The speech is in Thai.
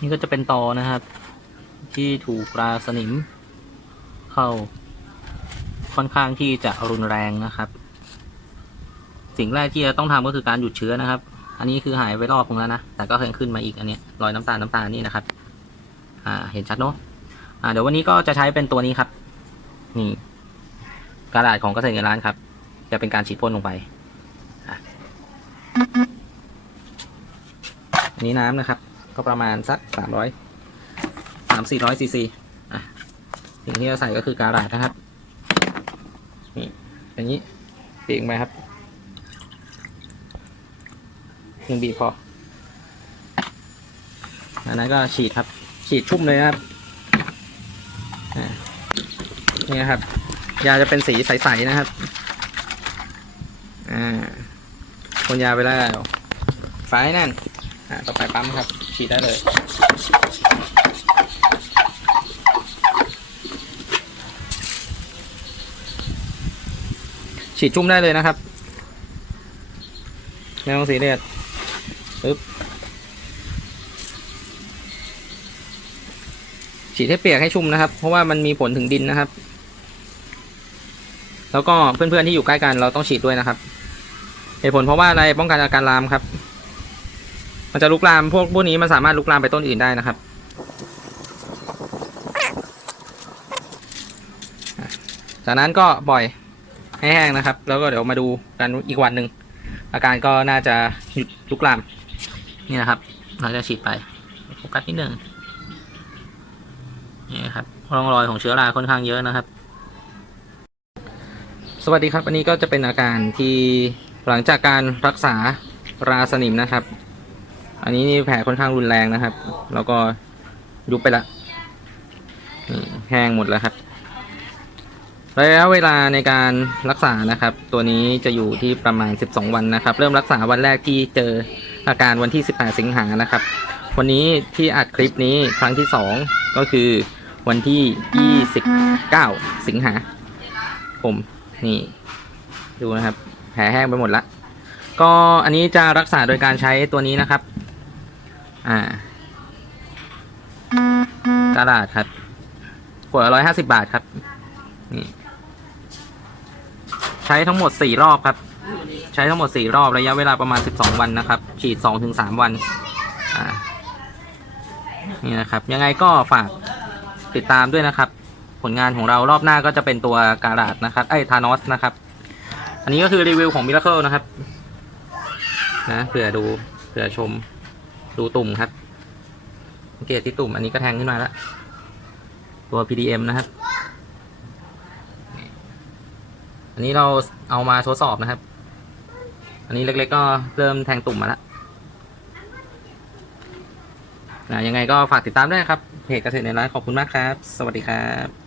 นี่ก็จะเป็นตอนะครับ ที่ถูกราสนิม เข้าค่อนข้างที่จะรุนแรงนะครับ สิ่งแรกที่จะต้องทำก็คือการหยุดเชื้อนะครับ อันนี้คือหายไปรอบนึงแล้วนะ แต่ก็ยังขึ้นมาอีกอันนี้รอยน้ำตาลน้ำตาลนี่นะครับ อ่า เห็นชัดเนาะอ่า เดี๋ยววันนี้ก็จะใช้เป็นตัวนี้ครับ นี่กระดาษของเกษตรเงินล้านครับ จะเป็นการฉีดพ่นลงไปอันนี้น้ำนะครับ ก็ประมาณสักสามร้อยสามสี่ร้อยซีซีอะสิ่งที่จะใส่ก็คือกระดนะครับ นี่อย่างนี้ปีกไปครับหนึ่งบีพออันนั้นก็ฉีดครับ ฉีดชุ่มเลยนะครับนี่ครับ ยาจะเป็นสีใสๆนะครับ อ่าคนยาไปแล้วฝายนั่น อ่าต่อไปปั๊มครับ ฉีดได้เลยฉีดชุ่มได้เลยนะครับไม่ต้องสีเรียสปึ๊บฉีดให้เปียกให้ชุ่มนะครับ เพราะว่ามันมีผลถึงดินนะครับ แล้วก็เพื่อนๆที่อยู่ใกล้กันเราต้องฉีดด้วยนะครับ เหตุผลเพราะว่าอะไรป้องกันอาการลามครับ มันจะลุกลามพวกพวกนี้มันสามารถลุกลามไปต้นอื่นได้นะครับจากนั้นก็ปล่อยให้แห้งนะครับ แล้วก็เดี๋ยวมาดูกันอีกวันหนึ่งอาการก็น่าจะหยุดลุกลามนี่นะครับ เราจะฉีดไปโฟกัสนิดหนึ่งนี่ครับร่องรอยของเชื้อราค่อนข้างเยอะนะครับ สวัสดีครับ อันนี้ก็จะเป็นอาการที่หลังจากการรักษาราสนิมนะครับ อันนี้นี่แผลค่อนข้างรุนแรงนะครับ แล้วก็ยุบไปละแห้งหมดแล้วครับระยะเวลาในการรักษานะครับ ตัวนี้จะอยู่ที่ประมาณ 12 วันนะครับ เริ่มรักษาวันแรกที่เจออาการวันที่ 18 สิงหานะครับ วันนี้ที่อัดคลิปนี้ครั้งที่ 2 ก็คือวันที่ 29 สิงหาผมนี่ ดูนะครับ แผลแห้งไปหมดละก็อันนี้จะรักษาโดยการใช้ตัวนี้นะครับ อ่ากระดาษครับขวดร้อยห้าสิบาทครับ นี่ ใช้ทั้งหมดสี่รอบครับ ใช้ทั้งหมดสี่รอบระยะเวลาประมาณสิบสองวันนะครับ ฉีดสองถึงสามวัน อ่า นี่นะครับ ยังไงก็ฝากติดตามด้วยนะครับ ผลงานของเรารอบหน้าก็จะเป็นตัวการาดนะครับ ไอ้ทานอสนะครับ อันนี้ก็คือรีวิวของมิราเคิลนะครับ นะเผื่อดูเผื่อชม ดูตุ่มครับสังเกตที่ตุ่มอันนี้ก็แทงขึ้นมาแล้วตัว PDM นะครับ อันนี้เราเอามาทดสอบนะครับ อันนี้เล็กๆก็เริ่มแทงตุ่มมาแล้วนะยังไงก็ฝากติดตามด้วยครับเพจเกษตรในร้านขอบคุณมากครับ สวัสดีครับ